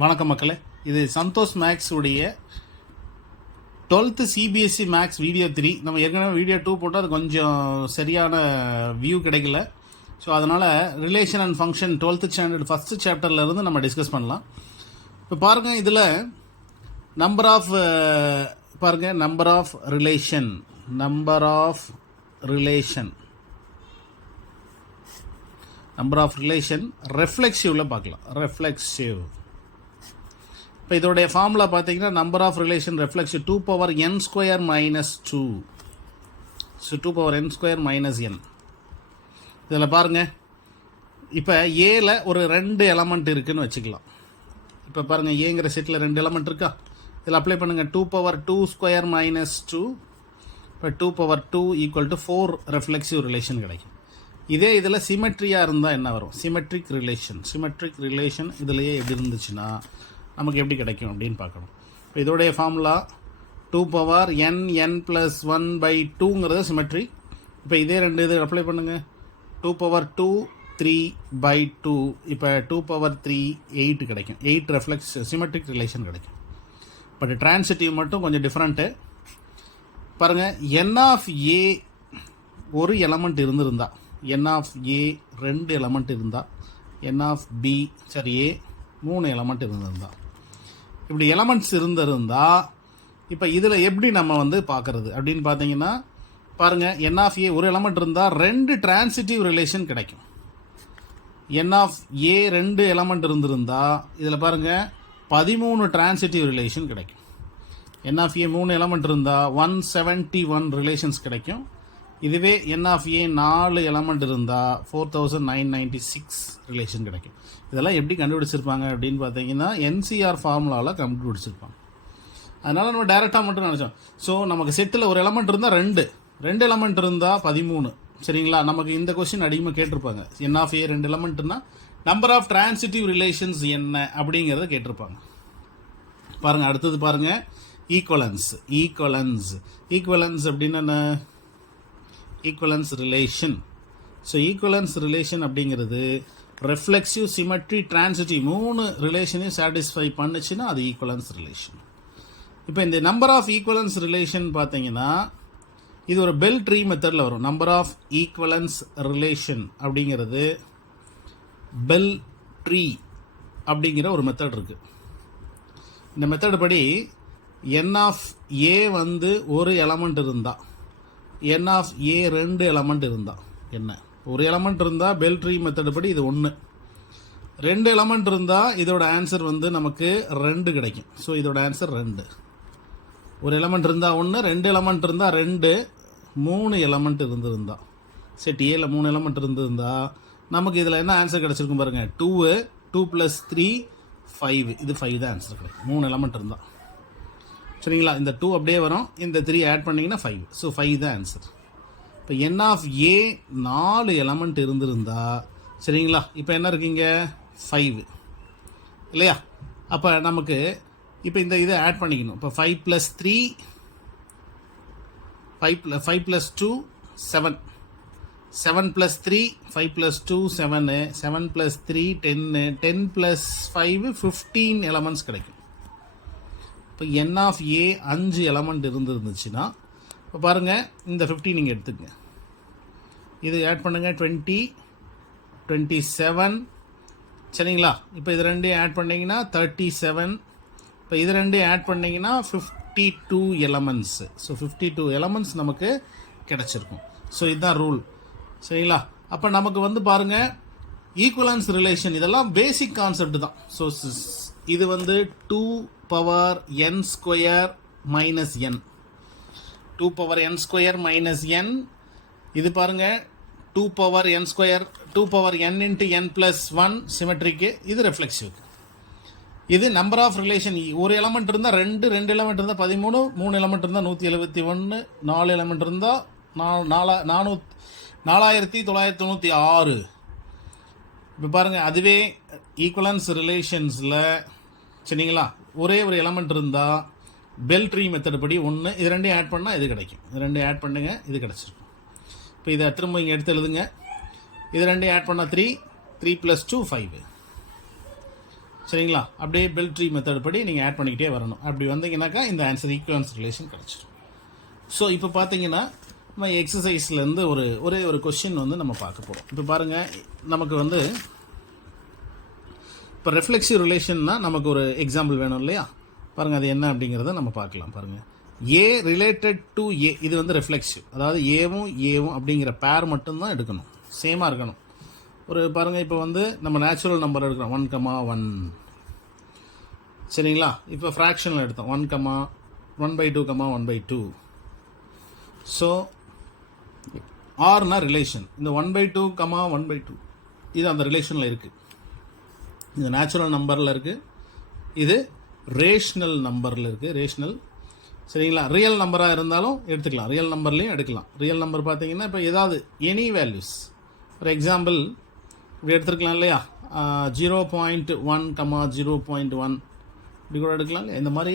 வணக்கம் மக்களே, இது சந்தோஷ் மேக்ஸ் உடைய 12th சிபிஎஸ்சி மேக்ஸ் வீடியோ 3. நம்ம ஏற்கனவே வீடியோ 2 போட்டால் அது கொஞ்சம் சரியான வியூ கிடைக்கல. ஸோ அதனால் relation and function 12th standard first சாப்டர்லேருந்து நம்ம டிஸ்கஸ் பண்ணலாம். இப்போ பாருங்கள், இதில் நம்பர் ஆஃப் ரிலேஷன் ரெஃப்ளெக்சிவில் பார்க்கலாம். ரெஃப்ளெக்சிவ் இப்போ இதோடைய ஃபார்முலா பார்த்தீங்கன்னா number of relation reflexive 2n² - 2. So 2n² - n. இதில் பாருங்கள், இப்போ ஏல ஒரு 2 எலமெண்ட் இருக்குதுன்னு வச்சுக்கலாம். இப்போ பாருங்கள், ஏங்கிற செட்டில் 2 எலமெண்ட் இருக்கா. இதில் அப்ளை பண்ணுங்கள். 2^2² - 2. இப்போ 2^2 = 4 ரெஃப்ளெக்சிவ் ரிலேஷன் கிடைக்கும். இதே இதில் சிமெட்ரியாக இருந்தால் என்ன வரும்? சிமெட்ரிக் ரிலேஷன் இதுலேயே எப்படி இருந்துச்சுன்னா நமக்கு எப்படி கிடைக்கும் அப்படின்னு பார்க்கணும். இப்போ இதோடைய ஃபார்முலா 2n+1/2ங்கிறது சிமெட்ரி. இப்போ இதே 2 இது அப்ளை பண்ணுங்கள். 2^2 3/2. இப்போ 2^3 8 கிடைக்கும். 8 சிமெட்ரிக் ரிலேஷன் கிடைக்கும். பட் டிரான்சிட்டிவ் மட்டும் கொஞ்சம் டிஃப்ரெண்ட்டு. பாருங்கள், n(a) ஒரு எலமெண்ட் இருந்திருந்தா, n(a) 2 எலமெண்ட் இருந்தால், n(b) சரி a 3 எலமெண்ட் இருந்திருந்தா, இப்படி எலமெண்ட்ஸ் இருந்திருந்தால் இப்போ இதில் எப்படி நம்ம பார்க்குறது அப்படின்னு பார்த்தீங்கன்னா, பாருங்கள், n(a) ஒரு எலமெண்ட் இருந்தால் 2 டிரான்சிட்டிவ் ரிலேஷன் கிடைக்கும். n(a) 2 எலமெண்ட் இருந்திருந்தால் இதில் பாருங்கள் 13 டிரான்சிட்டிவ் ரிலேஷன் கிடைக்கும். n(a) 3 எலமெண்ட் இருந்தால் 171 ரிலேஷன்ஸ் கிடைக்கும். இதுவே n(a) 4 எலமெண்ட் இருந்தால் 4996 ரிலேஷன் கிடைக்கும். இதெல்லாம் எப்படி கண்டுபிடிச்சிருப்பாங்க அப்படின்னு பார்த்தீங்கன்னா NCR ஃபார்முலாவில் கண்டுபிடிச்சிருப்பாங்க. அதனால் நம்ம டைரெக்டாக மட்டும் நினச்சோம். ஸோ நமக்கு செட்டில் ஒரு எலமெண்ட் இருந்தால் 2 எலமெண்ட் இருந்தால் 13. சரிங்களா? நமக்கு இந்த கொஸ்டின் அதிகமாக கேட்டிருப்பாங்க. n(a) 2 எலமெண்ட்னா நம்பர் ஆஃப் டிரான்சிட்டிவ் ரிலேஷன்ஸ் என்ன அப்படிங்கிறத கேட்டிருப்பாங்க. பாருங்கள், அடுத்தது பாருங்கள், ஈக்குவலன்ஸ் அப்படின்னு என்ன? Equivalence relation. So equivalence relation அப்படிங்கிறது ரெஃப்ளெக்சிவ், சிமெட்ரி, டிரான்சிட்டிவ் 3 ரிலேஷனையும் சாட்டிஸ்ஃபை பண்ணுச்சுன்னா அது ஈக்குவலன்ஸ் ரிலேஷன். இப்போ இந்த நம்பர் ஆஃப் ஈக்குவலன்ஸ் ரிலேஷன் பார்த்தீங்கன்னா இது ஒரு பெல் ட்ரீ மெத்தடில் வரும். நம்பர் ஆஃப் ஈக்குவலன்ஸ் ரிலேஷன் அப்படிங்கிறது பெல் ட்ரீ அப்படிங்கிற ஒரு மெத்தட் இருக்குது. இந்த மெத்தட் படி n(a) ஒரு எலமெண்ட் இருந்தால், n(a) 2 எலமெண்ட் இருந்தால், என்ன ஒரு எலமெண்ட் இருந்தால் பெல் ட்ரீ மெத்தட் படி இது 1. 2 எலமெண்ட் இருந்தால் இதோட ஆன்சர் நமக்கு 2 கிடைக்கும். ஸோ இதோட ஆன்சர் 2. ஒரு எலமெண்ட் இருந்தால் 1, 2 எலமெண்ட் இருந்தால் 2, 3 எலமெண்ட் இருந்திருந்தா, செட் ஏல 3 எலமெண்ட் இருந்திருந்தா நமக்கு இதில் என்ன ஆன்சர் கிடச்சிருக்கும் பாருங்கள். 2 + 3 5. இது 5 தான் ஆன்சர் கிடைக்கும். 3 எலமெண்ட் இருந்தால். சரிங்களா? இந்த 2 அப்படியே வரும், இந்த 3 ஆட் பண்ணிங்கன்னா 5. ஸோ 5 தான் ஆன்சர். இப்போ n(a) 4 எலமெண்ட் இருந்திருந்தா, சரிங்களா, இப்போ என்ன இருக்கீங்க 5 இல்லையா? அப்போ நமக்கு இப்போ இந்த இதை ஆட் பண்ணிக்கணும். இப்போ 5 + 3 5 + 2 7 7 + 3 5 + 2 7 7 + 3 10 10 + 5 15 எலமெண்ட்ஸ் கிடைக்கும். இப்போ n(a) 5 எலமெண்ட் இருந்துச்சுன்னா இப்போ பாருங்கள், இந்த 15 நீங்கள் எடுத்துக்கங்க. இது ஆட் பண்ணுங்கள் 20 27. சரிங்களா? இப்போ இது 2 ஆட் பண்ணிங்கன்னா 37. இப்போ இது 2 ஆட் பண்ணிங்கன்னா 52 எலமெண்ட்ஸ். ஸோ 52 எலமெண்ட்ஸ் நமக்கு கிடச்சிருக்கும். ஸோ இதுதான் ரூல். சரிங்களா? அப்போ நமக்கு பாருங்கள், ஈக்குவலன்ஸ் ரிலேஷன் இதெல்லாம் பேசிக் கான்செப்ட் தான். ஸோ இது 2n² - n 2n² - n. இது பாருங்கள் 2n × n+1 சிமெட்ரிக்கு, இது ரெஃப்ளெக்சிவ்க்கு. இது நம்பர் ஆஃப் ரிலேஷன். ஒரு எலமெண்ட் இருந்தால் 2 எலமெண்ட் இருந்தால் 13, 3 எலமெண்ட் இருந்தால் 171, 4 எலமெண்ட் இருந்தால் 4996. இப்போ பாருங்கள், அதுவே ஈக்குவலன்ஸ் ரிலேஷன்ஸில், சரிங்களா, ஒரே ஒரு எலமெண்ட் இருந்தால் பெல் ட்ரீ மெத்தட் படி 1, இது 2 ஆட் பண்ணால் இது கிடைக்கும். இது 2 ஆட் பண்ணுங்க, இது கிடச்சிருக்கும். இப்போ இதை திரும்ப இங்கே எடுத்து எழுதுங்க. இது 2 ஆட் பண்ணால் 3 + 2 5. சரிங்களா? அப்படியே பெல்ட் ட்ரீ மெத்தட் படி நீங்கள் ஆட் பண்ணிக்கிட்டே வரணும். அப்படி வந்தீங்கன்னாக்கா இந்த ஆன்சர் ஈக்குவலன்ஸ் ரிலேஷன் கிடச்சிடும். ஸோ இப்போ பார்த்தீங்கன்னா நம்ம எக்ஸசைஸ்லேருந்து ஒரே ஒரு கொஸ்டின் வந்து நம்ம பார்க்க போகிறோம். இப்போ பாருங்கள், நமக்கு வந்து இப்போ ரெஃப்ளெக்சிவ் ரிலேஷன்னா நமக்கு ஒரு எக்ஸாம்பிள் வேணும் இல்லையா? பாருங்கள் அது என்ன அப்படிங்கிறத நம்ம பார்க்கலாம். பாருங்கள், ஏ ரிலேட்டட் டு ஏ, இது வந்து ரெஃப்ளெக்சிவ். அதாவது ஏவும் ஏவும் அப்படிங்கிற பேர் மட்டும்தான் எடுக்கணும், சேமாக இருக்கணும். ஒரு பாருங்கள், இப்போ வந்து நம்ம நேச்சுரல் நம்பர் எடுக்கிறோம் 1,1 சரிங்களா? இப்போ ஃப்ராக்ஷனில் எடுத்தோம் 1,1/2, 1/2. ஸோ ஆர்னா ரிலேஷன், இந்த 1/2, 1/2 இது அந்த ரிலேஷனில் இருக்குது. இது நேச்சுரல் நம்பரில் இருக்குது, இது ரேஷ்னல் நம்பரில் இருக்குது. ரேஷ்னல் சரிங்களா? ரியல் நம்பராக இருந்தாலும் எடுத்துக்கலாம், ரியல் நம்பர்லேயும் எடுக்கலாம். ரியல் நம்பர் பார்த்தீங்கன்னா இப்போ ஏதாவது எனி வேல்யூஸ், ஃபார் எக்ஸாம்பிள் இப்படி எடுத்துருக்கலாம் இல்லையா? 0.1, 0.1 இப்படி கூட எடுக்கலாம் இல்லையா? இந்த மாதிரி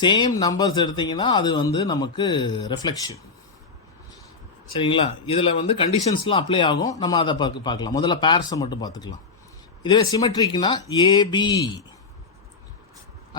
சேம் நம்பர்ஸ் எடுத்திங்கன்னா அது வந்து நமக்கு ரெஃப்ளெக்ஷன் சரிங்களா? இதில் வந்து கண்டிஷன்ஸ்லாம் அப்ளை ஆகும், நம்ம அதை பார்க்கலாம். முதல்ல பேர்ஸை மட்டும் பார்த்துக்கலாம். இதுவே சிமெட்ரிக்னா ஏபி,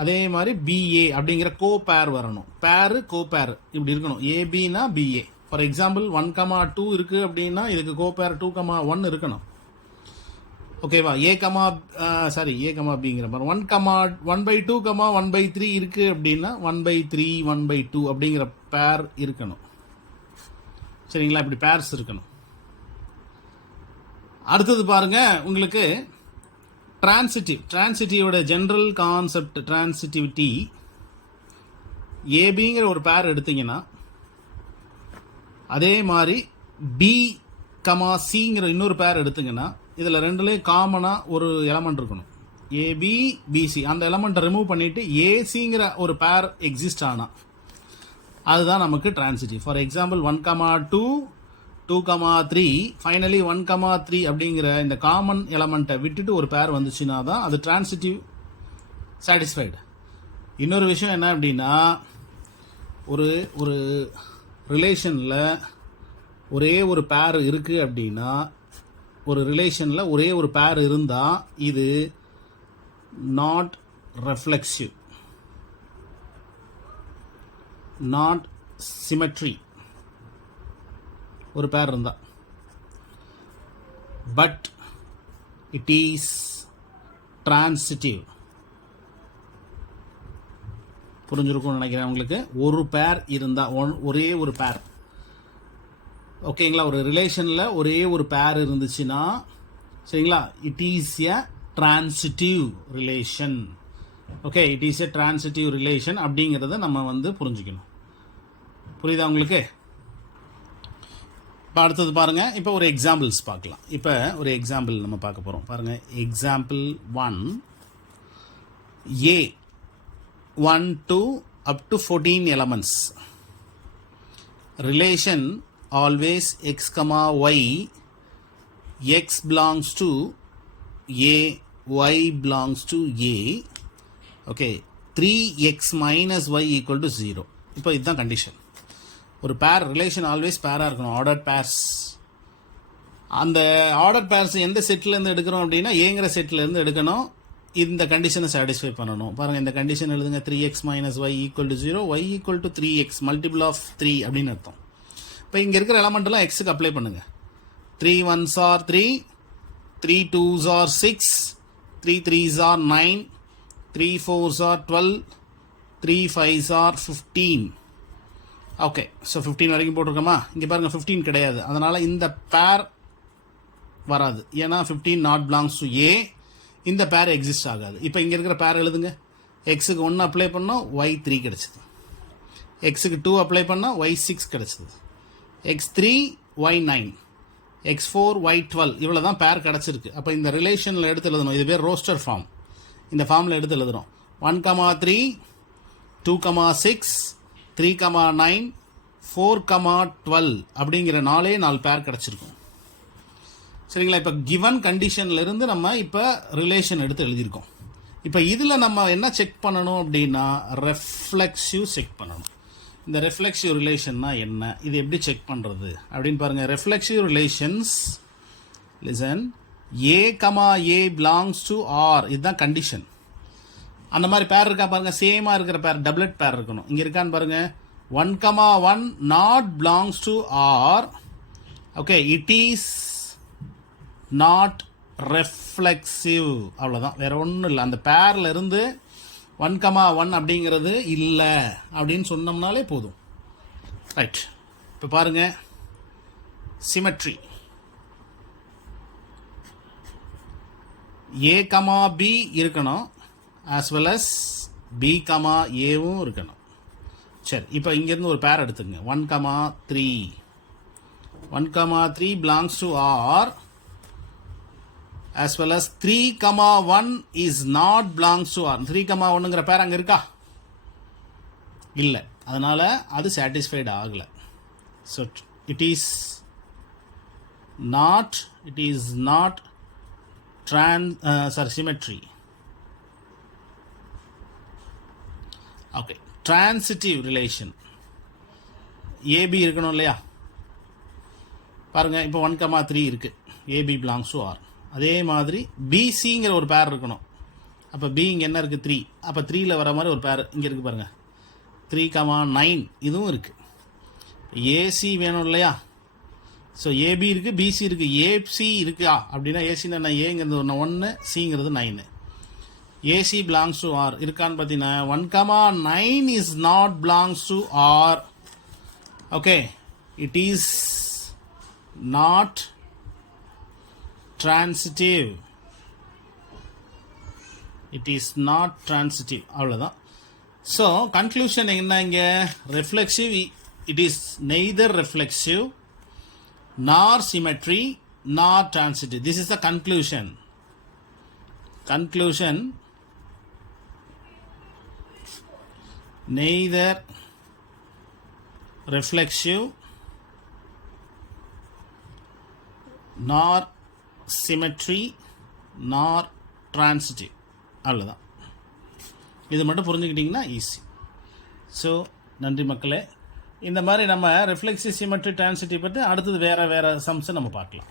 அதே மாதிரி பிஏ அப்படிங்கிற கோ பேர் வரணும். பேரு கோ பேர் இப்படி இருக்கணும். ஏபினா பிஏ. ஃபார் எக்ஸாம்பிள் 1,2 இருக்குது அப்படின்னா இதுக்கு கோ பேர் 2,1 இருக்கணும். ஓகேவா? ஏ கமா பிங்கிற மாதிரி 1,1/2, 1/3 இருக்குது அப்படின்னா 1/3, 1/2 அப்படிங்கிற பேர் இருக்கணும் சரிங்களா? இப்படி பேர்ஸ் இருக்கணும். அடுத்தது பாருங்க, உங்களுக்கு டிரான்சிட்டிவோட ஜென்ரல் கான்செப்ட் டிரான்சிட்டிவிட்டி. ஏபிங்கிற ஒரு பேர் எடுத்தீங்கன்னா அதே மாதிரி பி சிங்கிற இன்னொரு பேர் எடுத்தீங்கன்னா இதில் ரெண்டுலேயும் காமனாக ஒரு எலமெண்ட் இருக்கணும். ஏபி பிசி அந்த எலமெண்ட்டை ரிமூவ் பண்ணிவிட்டு ஏசிங்கிற ஒரு பேர் எக்ஸிஸ்ட் ஆனால் அதுதான் நமக்கு டிரான்சிட்டிவ். ஃபார் எக்ஸாம்பிள் 1,2, 2,3 ஃபைனலி 1,3 அப்படிங்கிற இந்த காமன் எலமெண்ட்டை விட்டுட்டு ஒரு பேர் வந்துச்சுன்னா தான் அது டிரான்சிட்டிவ் சாட்டிஸ்ஃபைடு. இன்னொரு விஷயம் என்ன அப்படின்னா, ஒரு ரிலேஷனில் ஒரே ஒரு பேர் இருக்குது அப்படின்னா, ஒரு ரிலேஷனில் ஒரே ஒரு பேர் இருந்தால் இது நாட் ரெஃப்ளெக்சிவ், நாட் சிமெட்ரி. ஒரு பேர் இருந்தால், பட் இட் இஸ் டிரான்சிட்டிவ். புரிஞ்சிருக்கும்னு நினைக்கிறேன் உங்களுக்கு. ஒரு பேர் இருந்தால், ஒரே ஒரு பேர், ஓகேங்களா? ஒரு ரிலேஷனில் ஒரே ஒரு பேர் இருந்துச்சுன்னா சரிங்களா, it is a transitive relation. Okay, it is a transitive relation அப்படிங்கிறத நம்ம வந்து புரிஞ்சுக்கணும். புரியுதா உங்களுக்கு? இப்போ அடுத்தது பாருங்கள், இப்போ ஒரு எக்ஸாம்பிள்ஸ் பார்க்கலாம். இப்போ ஒரு எக்ஸாம்பிள் நம்ம பார்க்க போகிறோம். பாருங்கள், example 1, A 1 to up to 14 elements. Relation always x, y, x belongs to a, y belongs to a. Okay, 3x minus y equal to 0. இப்போ இதுதான் கண்டிஷன். ஒரு பேர் ரிலேஷன் ஆல்வேஸ் பேராக இருக்கணும், ஆர்டர் பேர்ஸ். அந்த ஆர்டர் பேர்ஸ் எந்த செட்லேருந்து எடுக்கிறோம் அப்படின்னா ஏங்கிற செட்லேருந்து எடுக்கணும். இந்த கண்டிஷனை சாட்டிஸ்ஃபை பண்ணணும். பாருங்கள், இந்த கண்டிஷன் எழுதுங்க. 3x minus y equal to 0, y equal to 3x, multiple of 3 அப்படின்னு அர்த்தம். இப்போ இங்கே இருக்கிற எலமெண்ட்லாம் எக்ஸுக்கு அப்ளை பண்ணுங்கள். 3 1s are 3, 3 2s are 6, 3 3s are 9, 3 4s are 12, 3 5s are 15. Okay, so 15 வரைக்கும் போட்டிருக்கோமா? இங்கே பாருங்கள் 15 கிடையாது, அதனால் இந்த பேர் வராது. ஏன்னா 15 நாட் பிலாங்ஸ் டு ஏ, இந்த பேர் எக்ஸிஸ்ட் ஆகாது. இப்போ இங்கே இருக்கிற பேர் எழுதுங்க. எக்ஸுக்கு 1 அப்ளை பண்ணோம், ஒய் 3 கிடச்சிது. எக்ஸுக்கு 2 அப்ளை பண்ணால் ஒய் 6 கிடச்சிது. x3 y9, x4 y12, இவ்வளோ தான் பேர் கிடச்சிருக்கு. அப்போ இந்த ரிலேஷனில் எடுத்து எழுதணும். இது பேர் ரோஸ்டர் ஃபார்ம். இந்த ஃபார்மில் எடுத்து எழுதுகிறோம். 1,3, 2,6, 3,9, 4,12 அப்படிங்கிற 4 பேர் கிடச்சிருக்கும் சரிங்களா? இப்போ கிவன் கண்டிஷன்லேருந்து நம்ம இப்போ ரிலேஷன் எடுத்து எழுதியிருக்கோம். இப்போ இதில் நம்ம என்ன செக் பண்ணணும் அப்படின்னா ரெஃப்ளெக்சிவ் செக் பண்ணணும். இந்த ரெஃப்ளெக்சிவ் ரிலேஷன்னா என்ன, இது எப்படி செக் பண்ணுறது அப்படின்னு பாருங்கள். Reflexive relations, listen, A comma A belongs to R, இதுதான் கண்டிஷன். அந்த மாதிரி பேர் இருக்கா பாருங்கள், சேமாக இருக்கிற பேர் டபுளட் பேர் இருக்கணும். இங்கே இருக்கான்னு பாருங்கள், 1,1 not belongs to R. Okay, it is not reflexive. அவ்வளோதான், வேறு ஒன்றும் இல்லை. அந்த பேரில் இருந்து 1,1 அப்படிங்கிறது இல்லை அப்படின்னு சொன்னோம்னாலே போதும். ரைட், இப்போ பாருங்கள் சிமெட்ரி. A, B இருக்கணும், as well as B, Aவும் இருக்கணும். சரி, இப்போ இங்கேருந்து ஒரு பேர் எடுத்துங்க. 1,3 1,3 belongs to R, as well as 3,1 is not belongs to R. 3,1ங்கிற பேர் அங்கே இருக்கா? இல்லை, அதனால் அது சாட்டிஸ்ஃபைடு ஆகலை. So it is not symmetry. Okay, transitive relation. AB இருக்கணும் இல்லையா? பாருங்க, இப்போ 1,3 இருக்கு, AB belongs to R. அதே மாதிரி BCங்கிற ஒரு பேர் இருக்கணும். அப்போ B இங்கே என்ன இருக்குது? 3. அப்போ 3ல் வர மாதிரி ஒரு பேர் இங்கே இருக்குது பாருங்க, 3,9 இதுவும் இருக்குது. AC வேணும் இல்லையா? ஸோ ஏபி இருக்குது, பிசி இருக்குது, ஏசி இருக்கா அப்படின்னா ஏசின்னா என்ன? ஏங்கிறது 1, சிங்கிறது 9. ஏசி பிலாங்ஸ் டு ஆர் இருக்கான்னு பார்த்தீங்கன்னா 1,9 is not belongs to R. Okay, it is not transitive. அவ்வளோதான். ஸோ கன்க்ளூஷன் என்ன இங்கே? Reflexive, it is neither reflexive nor symmetry nor transitive. This is the conclusion. Neither reflexive nor symmetry nor transitive. அவ்வளோதான். இது மட்டும் புரிஞ்சுக்கிட்டிங்கன்னா easy. So நன்றி மக்களே. இந்த மாதிரி நம்ம ரிஃப்ளெக்சிவ், சிமெட்ரி, டிரான்சிட்டிவ் பற்றி அடுத்தது வேறு சம்ஸை நம்ம பார்க்கலாம்.